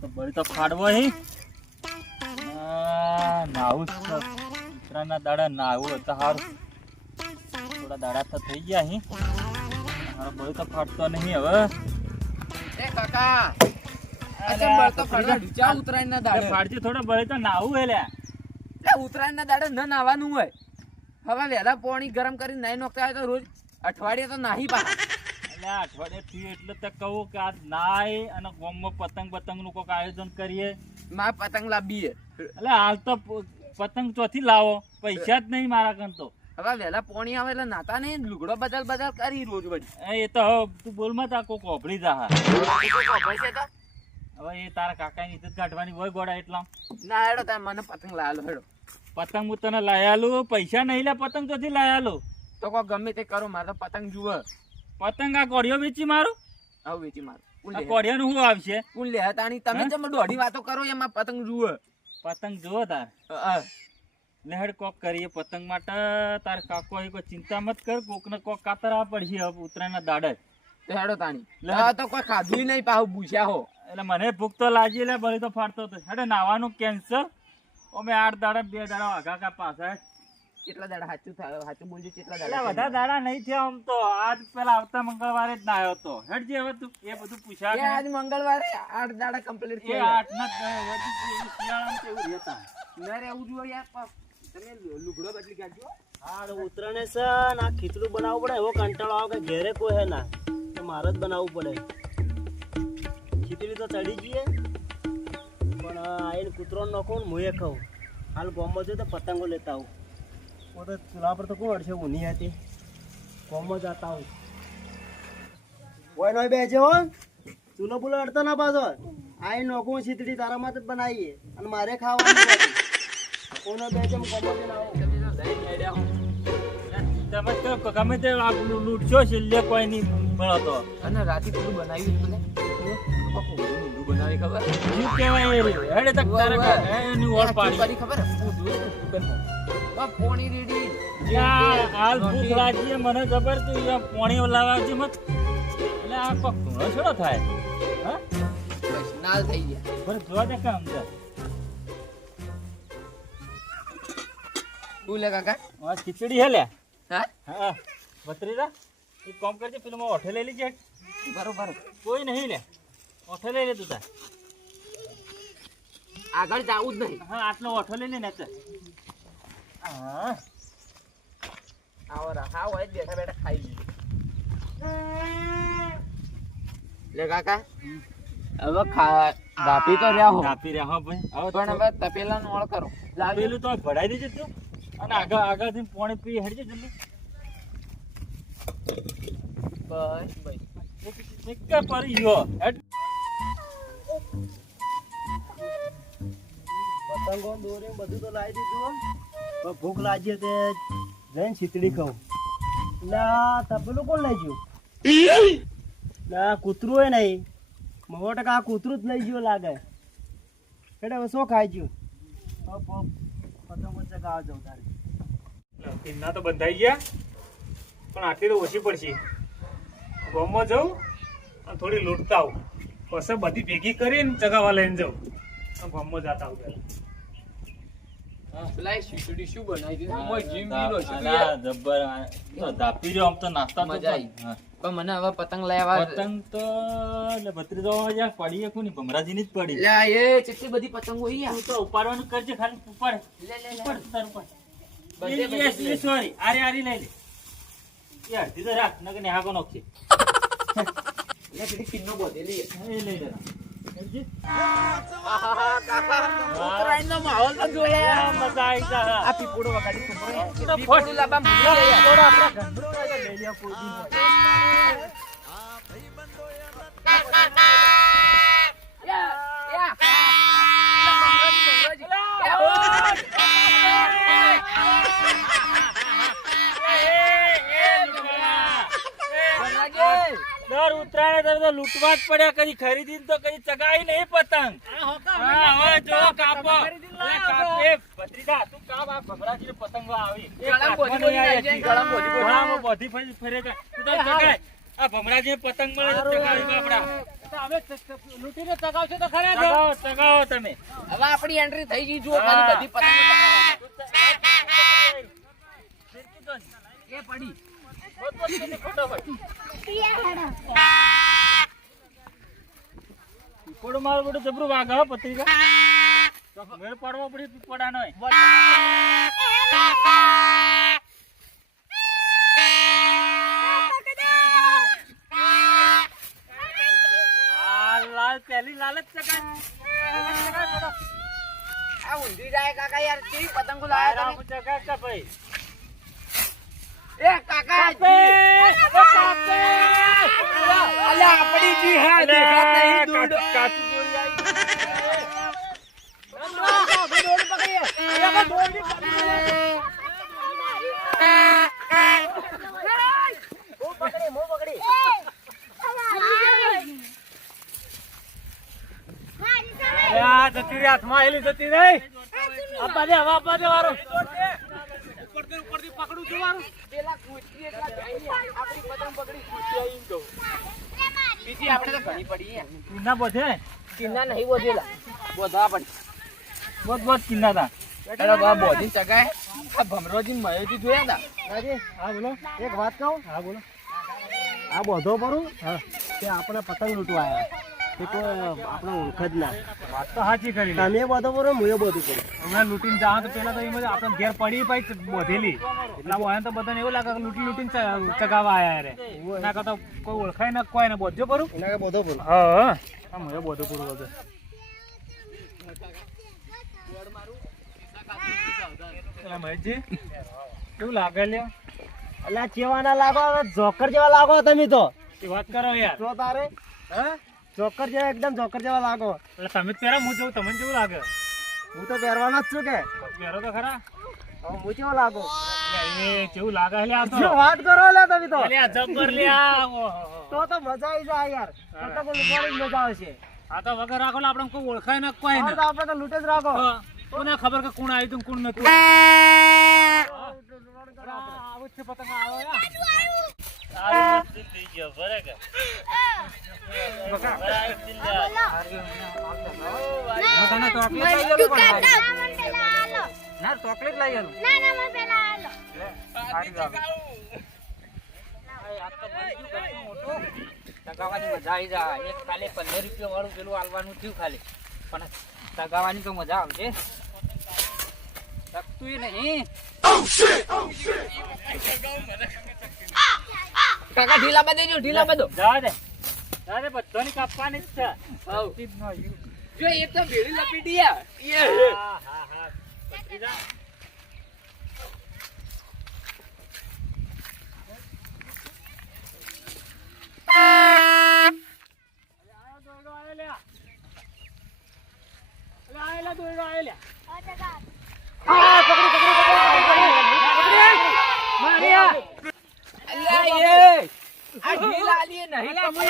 તો બળી તો ફાડવો હે નાવું ઉતરાના દાડા નાવું તો હારું થોડા દાડા તો થઈ ગયા હે મારો બળી તો ફાડતો નહીં હવે એ કાકા અચ્છા બળતો ફાડવા ઢીચા ઉતરાયણના દાડે ફાડજી થોડો બળી તો નાવું હે લ્યા એટલે ઉતરાયણના દાડે ન નાવાનું હોય હવે વહેલા પાણી ગરમ કરીને નાઈ નોખતા હોય તો રોજ અઠવાડિયે તો નાહી પાછા એટલે અઠવાડિયે થયું એટલે તો કહું કે આ નાય અને ગામમાં પતંગ નું કોઈક આયોજન કરીએ માં પતંગ લાવીએ એટલે હાલ તો પતંગ ચોથી લાવો પૈસા જ નહીં મારા કન તો હવે વહેલા પાણી આવે એટલે નાતા નહીં લુગડો બદલ કરી રોજ વળી એ તો હવે તું બોલમાં તા કોક ઓભળી જા હવે એ તારા કાકાની ઇજ્જત કાઢવાની હોય ગોડા એટલા ના હેડો તાર મને પતંગ લાયેલો હેડો પતંગ હું તને લાયાલું પૈસા નહીં લે પતંગ ચોથી લાયાલું તો કોઈ ગમે તે કરો મારે તો પતંગ જુએ પતંગ આ કોડિયો વેચી મારું હવે વેચી મારું કોડિયા નું શું આવશે કુલ લે તાણી તમે જેમ દોઢી વાતો કરો એમાં પતંગ જુએ પતંગ જુઓ તાર લેહડ કોક કરીએ પતંગ માટે તાર કાકો કોઈ ચિંતા મત કર કોક ને કોક કાતરા પડશે હવે ઉતરાયણના દાડે તો હેડો તાણી તો કોઈ ખાધું નહીં પાહુ પૂછ્યા હો એટલે મને ભૂખ તો લાગી એટલે બળી તો ફાડતો હતો હેડે નાવાનું કેન્સર અમે 8 દાડા 2 દાડા આગા કા પાછા કેટલા દાડા સાચું બોલજો કેટલા એટલે દાડા બધા દાડા નહીં થયા આમ તો આજ પેલા આવતા મંગળવારે જ ના આવ્યો તો હેડ જે હવે તું એ બધું પૂછ્યા આજ મંગળવારે 8 દાડા કમ્પ્લીટ એ થયા 8 ના શિયાળામાં કેવું રહેતા ના રે આવું જોઈએ યાર તમે લુગડો બદલી કાઢજો હાડ ઉતરણે છે ના ખીચડું બનાવવું પડે એવો કંટાળો આવે કે ઘેરે કોઈ હે ના તો મારે જ બનાવવું પડે ખીચડી તો ચડી જઈએ પણ આઈને કૂતરો નાખો ને મુએ ખાઉં હાલ ગોમમાં જોઈએ તો પતંગો લેતા આવું તો ચૂલા પર તો કોઈ અડશે ઊની હતી ગોમમાં જતા આવું કોઈ નહીં બેસે હો ચૂલો બુલો અડતો ના પાછો આઈને નોખું ખીચડી તારા માટે જ બનાવીએ અને મારે ખાવાનું કોનો બે જેમ ગોમમાં આવો તમે તો ગમે તે લૂટશો છેલ્લે કોઈ નહીં મળતો અને રાતે પેલું બનાવ્યું મને બનાવી ખબર શું કહેવાય હેડે તક તારા એની ઓળ પાડી ખબર પોણી રેડી હાલ ભૂખ લાગી મને ખબર તું પોણી લાવવા છે મત એટલે આ કોક ધૂણો છોડો થાય હા બસ નાલ થઈ ગયા બસ જોવા દે કામ છે બોલે કાકા આ ખીચડી હે લે હા હા બત્રીરા એક કામ કરજે પેલું માં ઓઠે લઈ લીજે બરોબર કોઈ નહીં લે ઓઠે લઈ લે તું તાર આગળ જાવું જ નહીં હા આટલો ઓઠો લઈ લે ને ચાલ હા આવો હા હોય બેઠા બેઠા ખાઈ લે કાકા હવે દાપી તો રહ્યા હો કાપી રહ્યા હો ભાઈ હવે પણ હવે તપેલા નો ઓળ કરો પેલું તો ભડાઈ દેજે તું અને આગળથી પાણી પી હેડજે જલ્દી બસ બસ એક પરી ગયો હેડ પતંગો દોરી બધું તો લાવી દીધું પણ ભૂખ લાગી તે જઈને ખીચડી ખાઉં એટલે આ તપેલું કોણ લઈ ગયું એટલે આ કૂતરું એ નહીં 100% આ કૂતરું જ લઈ ગયું લાગે એટલે હવે શું ખાઈ ગયું પતંગો ચગાવવા જાઉં તારે કિન્ના તો બંધાઈ ગયા પણ આટલી તો ઓછી પડશે ગામમાં જાઉં અને થોડી લૂંટતા આવું પછી બધી ભેગી કરીને ચગાવવા લઈને જાઉં ગામમાં જતા આવું પેલા પેલા શીશડી શું બનાવી દીધું મોય જીમ બીનો છે જબ્બર તો ધાપી જો આમ તો નાસ્તા મજા આવી પણ મને હવે પતંગ લાવવા પતંગ તો એટલે ભત્રીજો યાર પડી કોની ભમરાજીની જ પડી લે એ કેટલી બધી પતંગો ઈ તું તો ઉપાડવાનું કરજે ખાલી ઉપાડ લે લે ઉપાડ તાર ઉપાડ બધે સોરી આરી લઈ લે યાર દીધો રાખ નકે ને હાકો નોખી લે પેલી કિન્નો બોધેલી એ લઈ લે આહા કાકા ઉતરાયણનો માહોલ તો જોયા મજા આવી જા આ પીપોડો વગાડી છોકરો તો પીપોડું લાબા મૂકી દે થોડો આપણા ગંદરો લઈ લે કોઈ દી દર ઉતરાયણ તો લૂંટવા જ પડ્યા કદી ખરીદી તો કદી ચગાવી નહીં પતંગ હવે જો કાપો કાપે ભત્રીજા તું કાપ આ ભમરાજી પતંગ આવી ગળામાં બોધી ફરી જાય ફરે તું તો ચગાય આ ભમરાજી પતંગ મળે તો ચગાવી આપડા તો અમે લૂંટીને ચગાવશો તો ખરા ચગાવો ચગાવો તમે હવે આપણી એન્ટ્રી થઈ ગઈ જુઓ ખાલી બધી પતંગો એ પડી કોડ માર બધું જબરું વાગ હો પત્રિકા મેળ પાડવો પડી પડાનો લાલ પહેલી લાલ જ ચગાય આ ઊંધી જાય કાકા યાર કેવી પતંગો લાયા તમે ચગાય કે ભાઈ એ કાકા અલ્યા આપડી જી હા દેખાત નહીં દૂર કાચી જોડી આવી જતી રે હાથમાં આવેલી જતી રે આપા દે હવા આપા દે વારો ઉપરથી પકડું છું વારું પેલા કુચી એટલા જાય આપણી પતંગ પકડી કુચી આવીને તો બીજી આપણે તો ઘણી પડી કિન્ના બોધે કિન્ના નહીં બોધેલા બોધવા પડી બોધ કિન્ના તા અરે બા બોધી ચગાય આ ભમરોજી મયોજી જોયા તા રાજી હા બોલો એક વાત કહું હા બોલો આ બધો પરું હા તે આપણે પતંગ લૂંટવા આવ્યા તે કોઈ આપણે ઓળખ જ ના વાત તો સાચી કરી લે તમે બધો પરો હું એ બધું કરું અમે લૂંટીને જાવ તો પેલા તો એમ જ આપણે ઘેર પડી પાઈ બોધેલી એટલા બોયા તો બધાને એવું લાગે કે લૂંટીને ચગાવવા આયા રે ના કરતા કોઈ ઓળખાય ના કોઈ ને બોધ્યો કરું એના કે બધો પરું હા હું એ બધું પૂરું બધું મહેશજી કેવું લાગે લે અલ્યા કેવાના લાગો જોકર જેવા લાગો તમે તો એ વાત કરો યાર તો તારે હા જોકર જેવા એકદમ જોકર જેવા લાગો એટલે તમે જ પહેરા હું જવું તમને કેવું લાગે હું તો પહેરવાનો જ છું કે પહેરો તો ખરા હવે હું કેવો લાગો એ કેવું લાગે લે આ તો શું વાત કરો લે તમે તો અલ્યા જબ્બર લે આ તો મજા આવી જાય યાર પતંગ લૂંટવાની મજા આવશે આ તો વગર રાખો ને આપણે કોઈ ઓળખાય ના કોઈ હવે તો આપણે તો લૂંટે જ રાખો કોને ખબર કે કોણ આવ્યું કોણ નતું આવું છે પતંગ આવો ચોકલેટ લઈ ચગાવવાની મજા આવી જાય એક ખાલી 15 રૂપિયા વાળું પેલું આલવાનું થયું ખાલી પણ ચગાવવાની તો મજા આવશે શકતું નહીં કાકા ઢીલા બાંધો ઢીલા બાંધો જા દે બધાની કાપવાની જ છે જો એ તો ભેળી લપેટી હા ભત્રીજા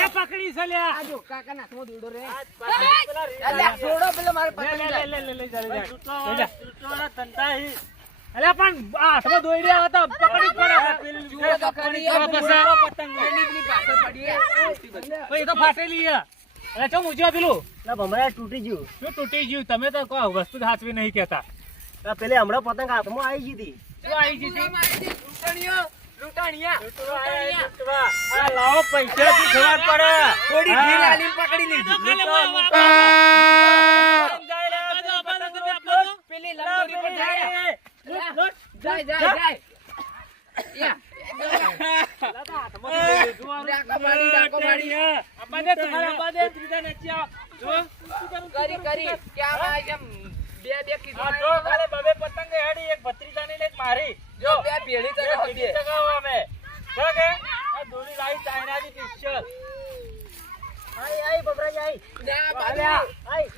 પકડી છે લ્યા કાકા નાથમાં દોડો રે અલ્યા છોડો પેલો મારે પકડી લે અલ્યા પણ હાથમાં દોડ્યા હતા પકડી પડે જુઓ તો ખરી પતંગ પેલી પાછળ પડી એ તો ફાટેલી છે અરે ચમ ઉજ્યો પેલું ના ભમરા તૂટી ગયું શું તૂટી ગયું તમે તો કોઈ વસ્તુ હાચવી નહીં કહેતા પેલે હમણાં પતંગ હાથમાં આવી ગઈ હતી શું આવી ગઈ હતી? લૂંટાણીયા આ લાવો પૈસા થી ખબર પડે થોડી ઢીલ આલીને પકડી લીધી પેલી લંબોરી પર જાય જાય કરી ક્યાં બે કીધું પતંગ હેડી એક ભત્રીજાની લે મારી જો બે ભેળી કરી અમે કે આ દોરી લાવી ચાઇનાની પિક્ચર આઈ બબરાજી આઈ ના બાલ્યા આઈ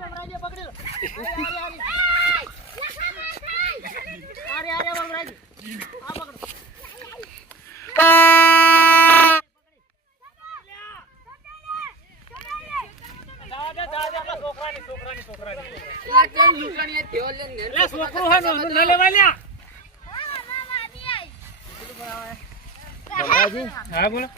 બબરાજી પકડી લો અરે બબરાજી આ પકડો છોકરાની છોકરું હે ન લેવાય લ્યા ભમરાજી, હા બોલો.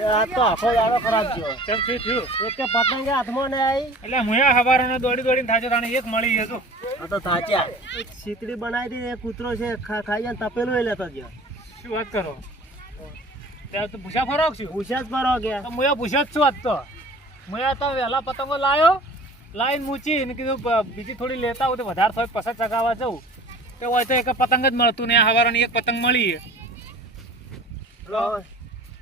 એ આ તો આખો દાડો ખરાબ ગયો. કેમ શું થયું? એક કે પતંગ હાથમાં ને આવી, એટલે હું હવારોને દોડીને થાચો તાણે એક મળી હતું. આ તો થાચ્યા. એક શીતળી બનાવી દીધી, એક કૂતરો છે ખાઈ જાય ને તપેલું એ લેતો ગયો. શું વાત કરો? ત્યાં તો ભૂસા ફરો છું. પૂછ્યા જ પરો ગયા. તો હું પૂછ્યો જ છું આજ તો. હું તો વહેલા પતંગો લાવ્યો, લાઈન મૂચી ને કીધું બીજી થોડી લેતા હોય તો વધારે થોડી પસંદ ચગાવવા જવું. તો હોય તો એક પતંગ જ મળતું ને હવારોની એક પતંગ મળી.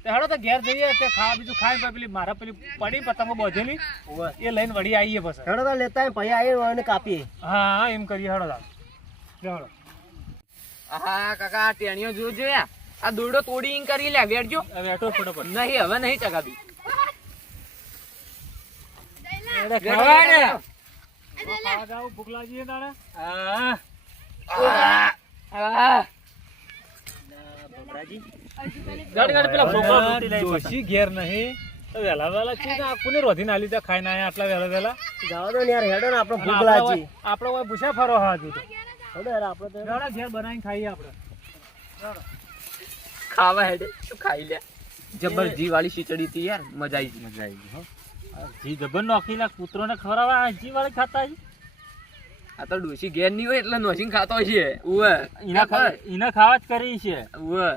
તે હેડો તો ઘેર જઈએ તે ખાવા બીજું ખાઈ પેલી મારા પેલી પડી પતંગો બોધેલી ઓવે. એ લઈને વળી આવીએ પછી. હેડો તો લેતા આવીએ, પછી આવીને એને કાપીએ. હા હા એમ કરીએ હેડો તાર. હેડો. હા કાકા આ ટેણીઓ જોજો યાર. આ દોરડો તોડી ઈન કરી લે વેડજો. હવે હેઠો ફટાફટ. નહીં હવે નહીં ચગાવી. એડે ખાવા ને. ખાવા જાવ ભૂખ લાગી છે તારે? હા. ભમરાજી, ગાડી પેલા ફોફા લૂંટી લઈ ડોશી ઘેર નહીં તો વહેલા વહેલા છે ને કોને રોધીને આલી તા ખાઈને આયા આટલા વહેલા વહેલા. જાઓ તો ને યાર, હેડો ને, આપણે ભૂખ આપણે લાગી. આપણે ઓય ભૂસા ફરો હા હજુ તો. હેડો યાર, આપણે તો હેડો ઘેર બનાવીને ખાઈએ આપણે. ખાવા હેડે શું ખાઈ લે. જબર જી વાળી ખીચડી હતી યાર, મજા આવી ગઈ. જી જબર નોખીલા કૂતરોને ખવડાવવા જી વાળી ખાતા છે. આ તો ડોશી ઘેર નહીં હોય એટલે નોશીને ખાતો છે. ઉવે ઈના ખાવા જ કરી છે. ઉવે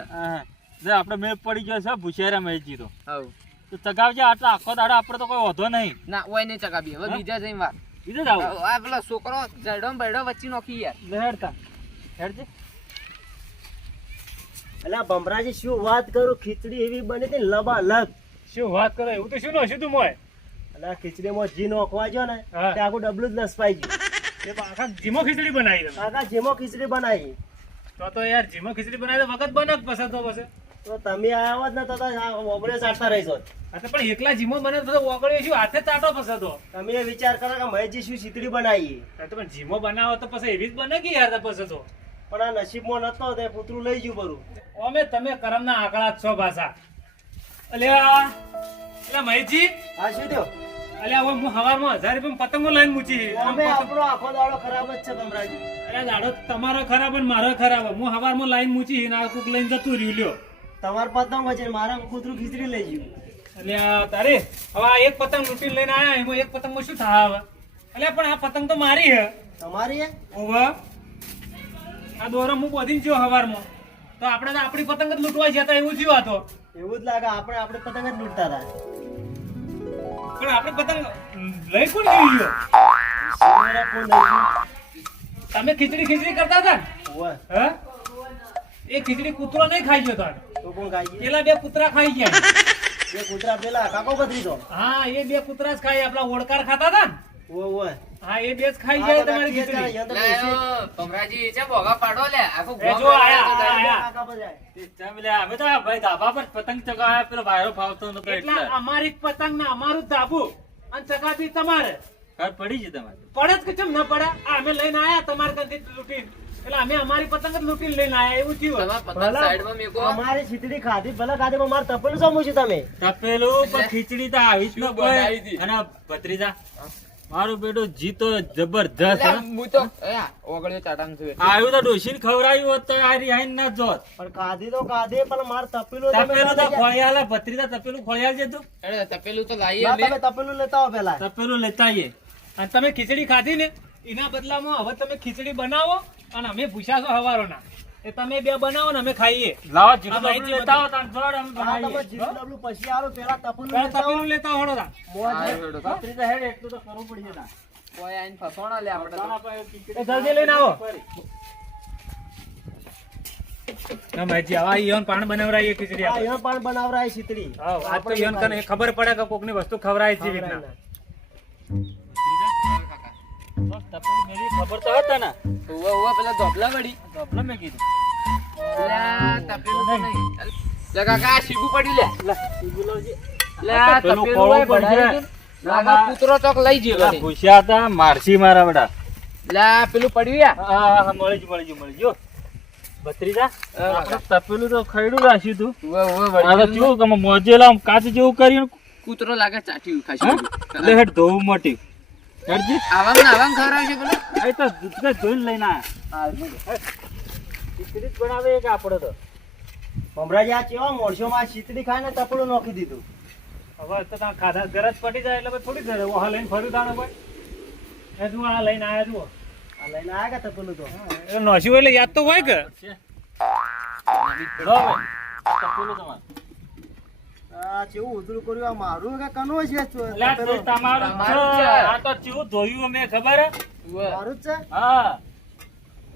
જે આપણે મેળ પડી ગયો છે ભૂસેરા મેજી તો હવ તો ચગાવજે આટલા આખો દાડો આપણે તો કોઈ વધો નહીં. ના ઓય નહીં ચગાવી હવે બીજા જઈને વાત. બીજું જ આવું આ પેલો છોકરો જડો બડો વચ્ચે નોખી યાર. લહેડતા હેડજે. અલા ભમરાજી, શું વાત કરું, ખીચડી એવી બની હતી ને લબાલબ. શું વાત કરે? એવું તો શું નોશું તું મોય? અલા ખીચડીમાં જી નોખવા ગયો ને, હા. તે આખું ડબલું જ લસપાઈ ગયું. એ તો આખા જીમો ખીચડી બનાવી તમે. કાકા જેમાં ખીચડી બનાવી, તો યાર જીમો ખીચડી બનાવી તો વખત બને જ પસંદ તો પછી. તો તમે આયા હોત ને તો ઓગળે ચાટતા રહી જોત. આ તો પણ એકલા જીમો બને તો ઓગળ્યો શું હાથે ચાટો પસંદ તો. તમે વિચાર કરો કે મહેશજી શું ખીચડી બનાવી, આ તો પણ જીમો બનાવો તો પછી એવી જ બને કે યાર તો પછી તો. પણ આ નસીબમાં નતો તે કૂતરું લઈ ગયું બરું. અમે તમે કરમના આંકડા જ છો ભાષા. અલ્યા મહેશજી, હા શું થયો? અલ્યા હવે હું હવારમાં 1000 રૂપિયા પતંગો લઈને મૂકી. અમે આપણો આખો દાડો ખરાબ જ છે ભમરાજી. અલ્યા દાડો તમારો ખરાબ અને મારો ખરાબ. હું હવારમાં લાઈન મૂકી ને આ કોક લઈને જતું રહ્યું લ્યો. તમાર પતંગ છે, મારા કૂતરું ખીચડી લઈ ગયું. અલ્યા તારે હવે આ એક પતંગ લૂંટીને લઈને આયા એમાં એક પતંગમાં શું થાય હવે? અલ્યા પણ આ પતંગ તો મારી હે. તમારી હે? ઓવા આ દોરો હું બોધીને જ્યો હવારમાં તો આપણે તો આપણી પતંગ જ લૂંટવા જતા એવું થયું આ તો. એવું જ લાગે, આપણે પતંગ જ લૂંટતા હતા. પણ આપણે પતંગ લઈ કોણ ગયું લ્યો? મારા કોણ લઈ ગયું? તમે ખીચડી કરતા હતા ને? ઓવે. હે? એ ખીચડી કૂતરો નહીં ખાઈ ગયો તાર. તો કોણ ખાઈ ગયું? પેલા બે કૂતરા ખાઈ ગયા. બે કૂતરા પેલા કાકો ભત્રીજો. હા એ બે કૂતરા જ ખાઈ. આપણા ઓળકાર ખાતા હતા ને? ઓવે. હા એ બે જ ખાઈ જાય તમારી ખીચડી. ભમરાજી છે ભોગા પાડો લે આખું એ જો આયા. કાકા ભજાય. અમે તો ભાઈ ધાબા પર પતંગ ચગાવ્યા પેલો વાયરો ફાવતો નતો એટલે અમારી પતંગ ને અમારું જ ધાબુ અને ચગાવી તમારે ઘર પડી છે તમારે પડે જ કે કેમ ન પડે? આ અમે લઈને આયા તમારે ત્યાંથી લૂંટીને એટલે અમે અમારી પતંગ જ લૂંટીને લઈને આયા એવું થયું. પતંગ સાઈડમાં મેકો. અમારી ખીચડી ખાધી ભલે ખાધી, પણ મારે તપેલું સમું છું તમે. તપેલું પણ ખીચડી તો આવી જ ન બનાવી હતી. અને ભત્રીજા મારું બેટું જીતો જબરજસ્ત હું તો ઓગળ્યો ચાટામ છું. આવ્યું તો ડોશીને ખવડાવ્યું હોત તો આ રિહાઈન ના જોત. પણ ખાધી તો ખાધી, પણ મારે તપેલું તમે તપેલું તો ખાધી ગયા. ખોળિયાલા ભત્રીજા તપેલું ખોળિયાલ છે તું તપેલું તો ના, લાવીએ તમે તપેલું લેતા આવો પેલા. તપેલું લેતા આવીએ. અને તમે ખીચડી ખાધી ને એના બદલામાં હવે તમે ખીચડી બનાવો અને અમે ભૂસાશો હવારોના એ તમે બે બનાવો ને અમે ખાઈએ. લાવો જીરું લેતા આવો તાન જોડ અમે હા, તમે બનાવીએ. જીરું ડબલું પછી આવો, પેલા તપેલું પેલા લેતા આવો. તપેલું લેતા આવડો તા. મોજ. ભત્રીજા હેડ એટલું તો કરવું પડશે તા. કોઈ આઈને ફસોણા લે આપણે તો. એ જલ્દી લઈને આવો. ના માજી આવા ઈયોન પાણ બનાવરાઈએ ખીચડી હા, આપણે. એમાં પણ બનાવરાય ખીચડી. હા આ તો ઈયોન કને ખબર પડે કે કોકની વસ્તુ ખવરાય છે રીતના. તપેલું મેરી ખબર તો હતા ને. ઉવા ઉવા પેલા ધોપલા વળી. એટલે મેં કીધું. લા તપેલું તો નહીં. લે કાકા આ શીબુ પડ્યું લે. લા, ઈ બોલાવજે. લે આ તપેલું તપેલું ખોળવું હોય પડશે. બનાવી દે. લાગા કૂતરો ચોક લઈ ગયો પેલા વળી. ભૂસ્યા હતા મારસી મારા બેટા. લે આ પેલું પડ્યું યા. હા મળી ગયું. ભત્રીજા આપણે તપેલું તો ખૈડું રાખ્યું તું. ઉવા ઉવા આ તો વળી. કેવું કે મોજેલા આમ કાચ જેવું કર્યું. કૂતરો લાગે ચાટ્યું હા? ખાસું. લે હેડ ધોવું મોટી. હેડજી. આવામ ને આવામ ખવડાવશે પેલો. આ તો દૂધ ધોઈને લઈને આયા. ખીચડી જ બનાવે કે આપણે તો. ભમરાજી આ ચેવા મોરસોમાં શીતળી ખાઈને તપડું નાખી દીધું. હવે તો તાર ખાધા ગરજ પટી જાય એટલે પછી થોડી ઘરે ઓહા લઈને ફર્યું તાણે ભાઈ એ તું આ લઈને આયા જુઓ આ લઈને આયા કે તપેલું તો એટલે નોસ્યું એટલે યાદ તો હોય કે આ ચેવું ઉધડું કર્યું, આ મારું કે કનું છે? એટલે તપેલું તમારું તમારું છે. છે. આ તો ચેવું ધોયું અમે ખબર હે? ઉવ્વ. મારું જ છે. હા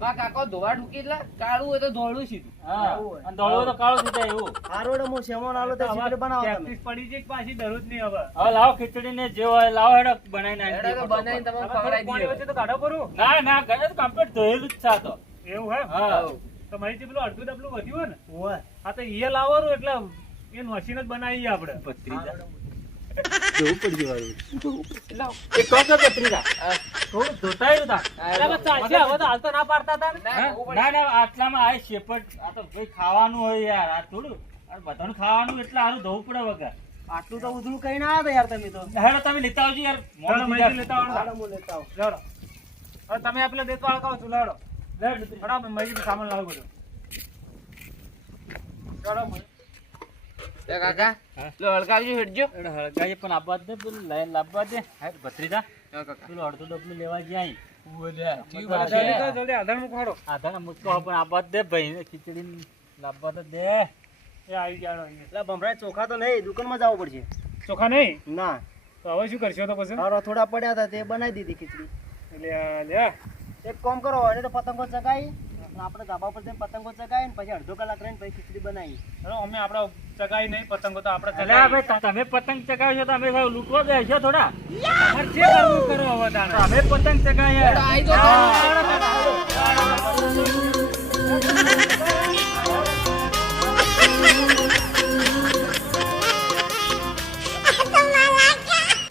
માં કાકો ધોવા ઢૂકી એટલે કાળું હોય તો ધોળું સીધું. હા અને ધોળું તો કાળું થઈ જાય એવું આ રોડે હું શેમોન આલો તો શીતળી બનાવો તમે. પ્રેક્ટિસ પડી જાય કે પાછી દરરોજ ની હવે હવે લાવો ખીચડી ને જે હોય લાવો હેડો બનાવીને એડા તો બનાવીને તમને ખવડાવી પાણી દઈએ. વચ્ચે તો કાઢો કરું ના ના ઘરે તો કમ્પ્લીટ ધોયેલું જ છે આ તો. એવું હે હા તો મારી જે પેલું અડધું ડબલું વધ્યું હોય ને ઓય. આ તો ઈએ લાવવાનું એટલે એ મશીન જ બનાવીએ આપણે ભત્રીજા જોવું પડી જવાનું. એક કોક ભત્રીજા થોડું ધોતાયું તા અરે એટલે ચાલશે હવે તો હાલ તો ના પાડતા હતા ને ના, ધોવું પડે. ના ના આટલામાં આ શેપટ આ તો ભાઈ ખાવાનું હોય યાર આ થોડું આ બધાનું ખાવાનું એટલે સારું ધોવું પડે વગર. આટલું તો ઉધડું કઈ ના આવ્યા યાર તમે તો. હેડો તમે લેતા આવજો યાર ચાલો મોડું થઈ માહિતી જાય. લેતા આવવાનું હાલો હું લેતા આવું. લેવડો હવે તમે આ પેલા દેતો આળકાવો છો લેવડો બરાબર માહિતી સામાન લાવો બધું ચાલો તો કાકા લો હળકાવજો હેડજો. હેડો હળગાઈએ પણ આપવા દે પેલું લઈને લાવવા દે ભત્રીજા હા, કાકા. પેલું અડધું ડબલું લેવા જાય જીવ બરાબર. બનશે. જલ્દી આધાર મૂકવાડો આધાર મૂકો પણ આપવા દે ભાઈ ખીચડી લાવવા તો દે. એ આવી ગયા એટલે ભમરાજી ચોખા તો નહીં, દુકાનમાં જવું પડશે. ચોખા નહીં ના તો હવે શું કરશો તો પછી હારો થોડા પડ્યા હતા તે બનાવી દીધી ખીચડી. એટલે આ લે એક કામ કરો, એને તો પતંગો ચગાવી અને આપણે ધાબા પર જઈને પતંગો ચગાવી ને પછી અડધો કલાક રહીને પછી ખીચડી બનાવી. હવે અમે આપડા ચગાઈ નહીં પતંગો તો આપણે અલ્યા ચગાવી ભાઈ તમે પતંગ ચગાવશો તો અમે ભાઈ લૂંટવા ગયા છો થોડા. તમારે જે કરવું કરો હવે તાણે અમે પતંગ ચગાવીએ. હેડો, આઈ જાઓ.